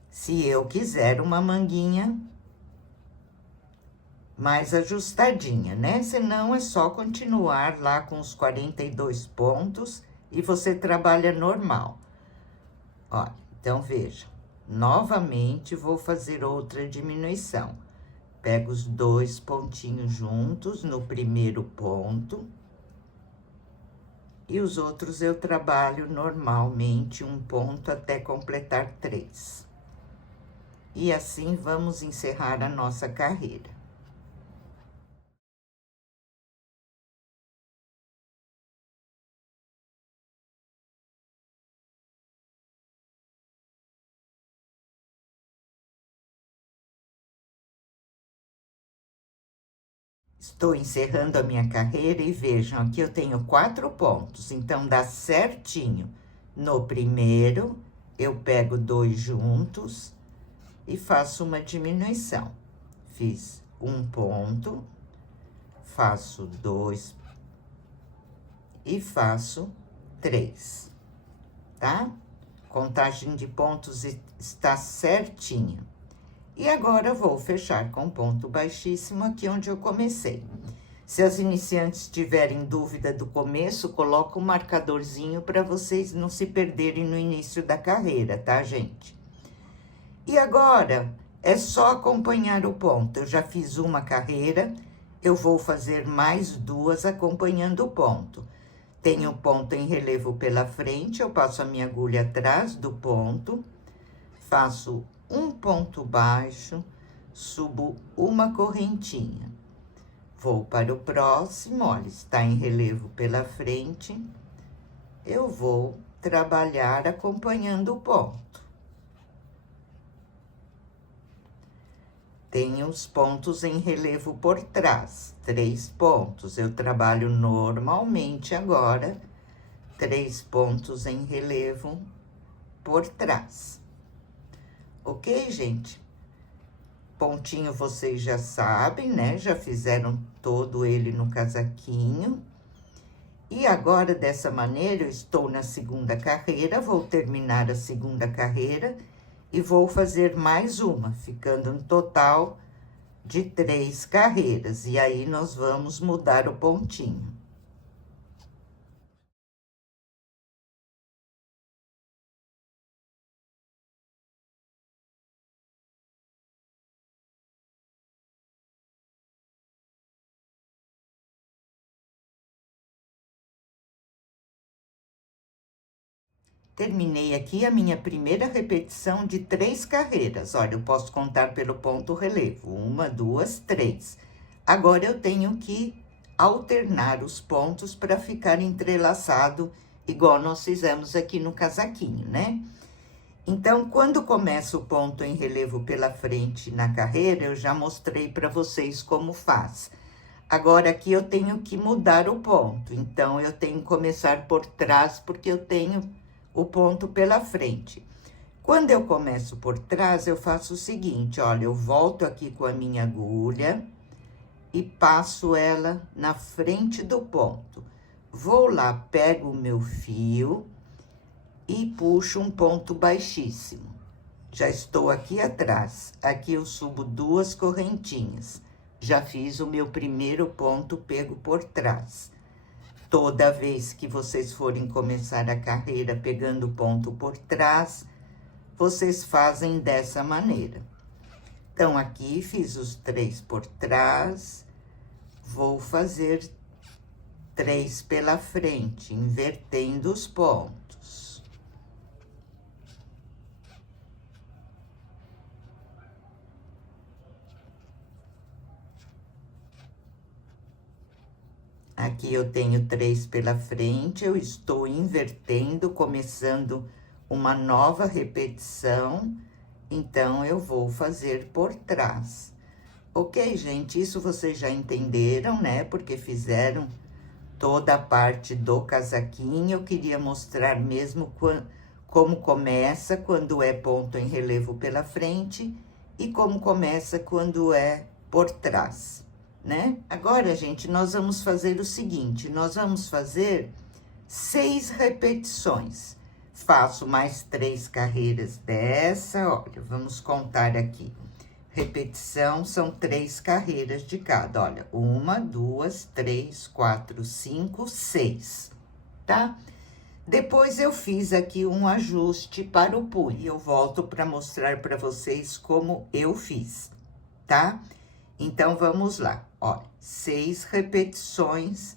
Se eu quiser uma manguinha mais ajustadinha, né? Senão, é só continuar lá com os 42 pontos e você trabalha normal. Olha, então, veja, novamente vou fazer outra diminuição. Pego os 2 pontinhos juntos no primeiro ponto. E os outros eu trabalho normalmente um ponto até completar 3. E assim vamos encerrar a nossa carreira. Estou encerrando a minha carreira e vejam, aqui eu tenho 4 pontos, então dá certinho. No primeiro, eu pego 2 juntos e faço uma diminuição. Fiz um ponto, faço 2 e faço 3, tá? Contagem de pontos está certinha. E agora vou fechar com ponto baixíssimo aqui onde eu comecei. Se as iniciantes tiverem dúvida do começo, coloca um marcadorzinho para vocês não se perderem no início da carreira, tá, gente? E agora é só acompanhar o ponto. Eu já fiz uma carreira, eu vou fazer mais duas acompanhando o ponto. Tenho o ponto em relevo pela frente, eu passo a minha agulha atrás do ponto, faço um ponto baixo, subo uma correntinha. Vou para o próximo, olha, está em relevo pela frente, eu vou trabalhar acompanhando o ponto. Tenho os pontos em relevo por trás, 3 pontos. Eu trabalho normalmente agora, 3 pontos em relevo por trás. Ok, gente? Pontinho vocês já sabem, né? Já fizeram todo ele no casaquinho. E agora, dessa maneira, eu estou na segunda carreira, vou terminar a segunda carreira e vou fazer mais uma, ficando um total de 3 carreiras. E aí, nós vamos mudar o pontinho. Terminei aqui a minha primeira repetição de 3 carreiras. Olha, eu posso contar pelo ponto relevo. 1, 2, 3. Agora, eu tenho que alternar os pontos para ficar entrelaçado, igual nós fizemos aqui no casaquinho, né? Então, quando começa o ponto em relevo pela frente na carreira, eu já mostrei para vocês como faz. Agora, aqui eu tenho que mudar o ponto. Então, eu tenho que começar por trás, porque eu tenho o ponto pela frente. Quando eu começo por trás, eu faço o seguinte, olha, eu volto aqui com a minha agulha e passo ela na frente do ponto. Vou lá, pego o meu fio e puxo um ponto baixíssimo. Já estou aqui atrás. Aqui eu subo 2 correntinhas. Já fiz o meu primeiro ponto pego por trás. Toda vez que vocês forem começar a carreira pegando ponto por trás, vocês fazem dessa maneira. Então, aqui fiz os 3 por trás, vou fazer 3 pela frente, invertendo os pontos. Aqui eu tenho 3 pela frente, eu estou invertendo, começando uma nova repetição, então eu vou fazer por trás. Ok, gente? Isso vocês já entenderam, né? Porque fizeram toda a parte do casaquinho. Eu queria mostrar mesmo como começa quando é ponto em relevo pela frente e como começa quando é por trás, né? Agora, gente, nós vamos fazer o seguinte, nós vamos fazer 6 repetições. Faço mais 3 carreiras dessa, olha, vamos contar aqui. Repetição são 3 carreiras de cada, olha, 1, 2, 3, 4, 5, 6, tá? Depois eu fiz aqui um ajuste para o punho, eu volto para mostrar para vocês como eu fiz, tá? Então, vamos lá, ó, 6 repetições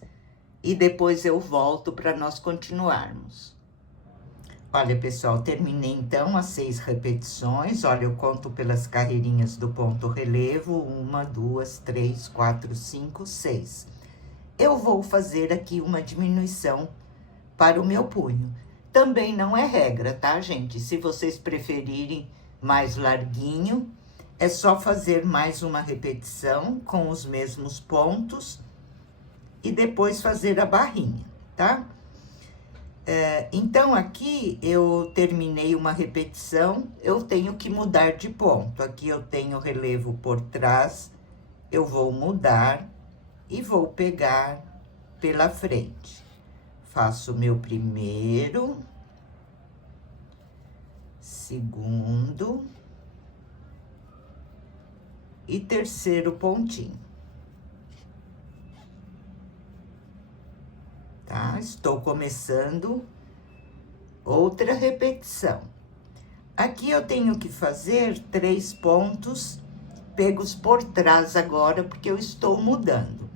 e depois eu volto para nós continuarmos. Olha, pessoal, terminei então as 6 repetições. Olha, eu conto pelas carreirinhas do ponto relevo, 1, 2, 3, 4, 5, 6. Eu vou fazer aqui uma diminuição para o meu punho. Também não é regra, tá, gente? Se vocês preferirem mais larguinho, é só fazer mais uma repetição com os mesmos pontos e depois fazer a barrinha, tá? Então, aqui eu terminei uma repetição, eu tenho que mudar de ponto. Aqui eu tenho relevo por trás, eu vou mudar e vou pegar pela frente. Faço o meu primeiro, segundo, e terceiro pontinho. Tá? Estou começando outra repetição. Aqui eu tenho que fazer 3 pontos pegos por trás agora, porque eu estou mudando.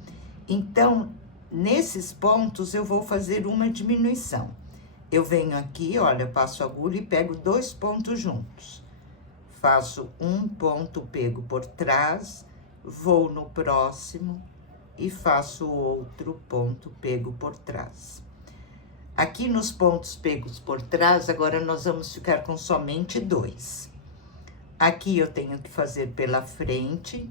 Então, nesses pontos, eu vou fazer uma diminuição. Eu venho aqui, olha, passo a agulha e pego 2 pontos juntos. Faço um ponto pego por trás, vou no próximo e faço outro ponto pego por trás. Aqui nos pontos pegos por trás, agora nós vamos ficar com somente 2. Aqui eu tenho que fazer pela frente,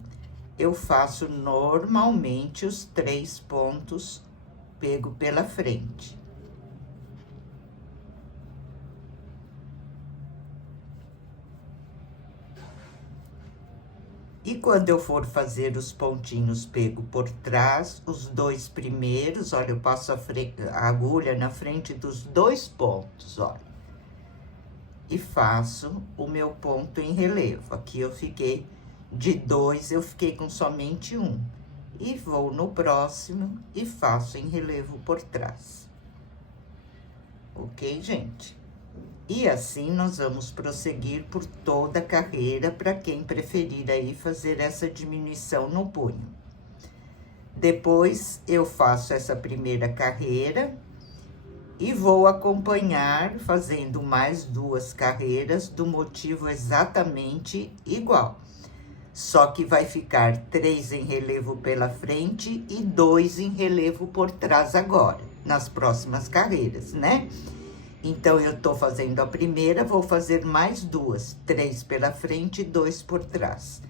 eu faço normalmente os 3 pontos pego pela frente. E quando eu for fazer os pontinhos pego por trás, os 2 primeiros, olha, eu passo a agulha na frente dos 2 pontos, olha. E faço o meu ponto em relevo. Aqui eu fiquei de 2, eu fiquei com somente 1. E vou no próximo e faço em relevo por trás. Ok, gente? E assim nós vamos prosseguir por toda a carreira, para quem preferir aí fazer essa diminuição no punho. Depois, eu faço essa primeira carreira e vou acompanhar fazendo mais 2 carreiras do motivo exatamente igual. Só que vai ficar 3 em relevo pela frente e 2 em relevo por trás agora, nas próximas carreiras, né? Então, eu tô fazendo a primeira, vou fazer mais 2, 3 pela frente e 2 por trás.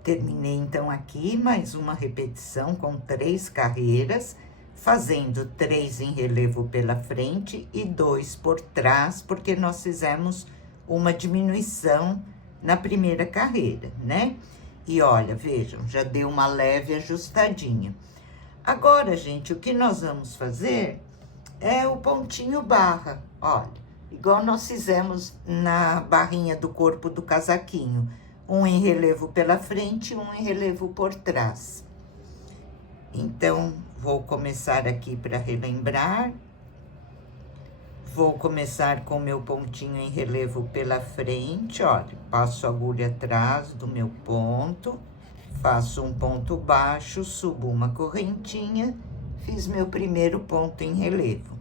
Terminei, então, aqui mais uma repetição com 3 carreiras, fazendo 3 em relevo pela frente e 2 por trás, porque nós fizemos uma diminuição na primeira carreira, né? E olha, vejam, já deu uma leve ajustadinha. Agora, gente, o que nós vamos fazer é o pontinho barra, olha, igual nós fizemos na barrinha do corpo do casaquinho. Um em relevo pela frente e um em relevo por trás. Então, vou começar aqui para relembrar. Vou começar com o meu pontinho em relevo pela frente, olha, passo a agulha atrás do meu ponto, faço um ponto baixo, subo uma correntinha, fiz meu primeiro ponto em relevo.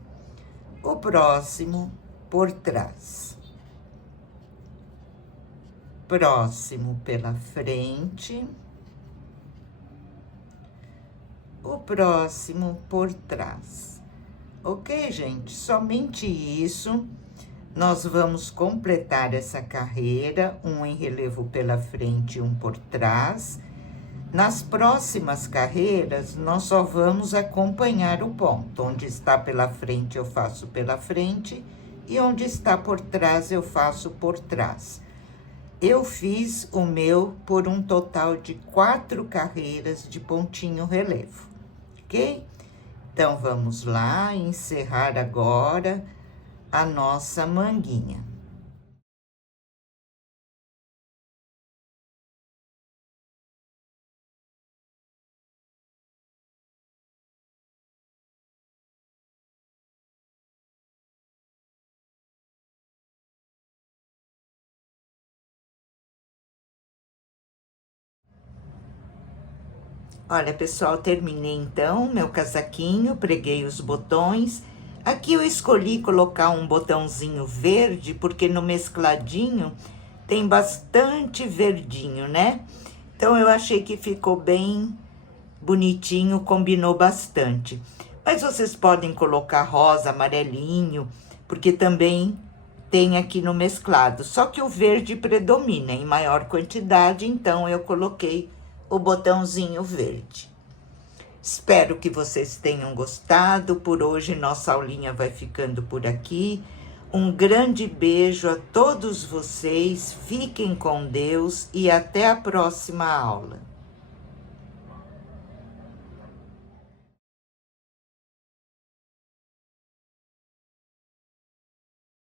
O próximo por trás. Próximo pela frente, o próximo por trás. Ok, gente? Somente isso. Nós vamos completar essa carreira, um em relevo pela frente e um por trás. Nas próximas carreiras, nós só vamos acompanhar o ponto. Onde está pela frente, eu faço pela frente, e onde está por trás, eu faço por trás. Eu fiz o meu por um total de 4 carreiras de pontinho relevo, ok? Então, vamos lá, encerrar agora a nossa manguinha. Olha, pessoal, terminei então meu casaquinho, preguei os botões. Aqui eu escolhi colocar um botãozinho verde, porque no mescladinho tem bastante verdinho, né? Então, eu achei que ficou bem bonitinho, combinou bastante. Mas vocês podem colocar rosa, amarelinho, porque também tem aqui no mesclado. Só que o verde predomina em maior quantidade, então eu coloquei o botãozinho verde. Espero que vocês tenham gostado. Por hoje, nossa aulinha vai ficando por aqui. Um grande beijo a todos vocês, fiquem com Deus e até a próxima aula.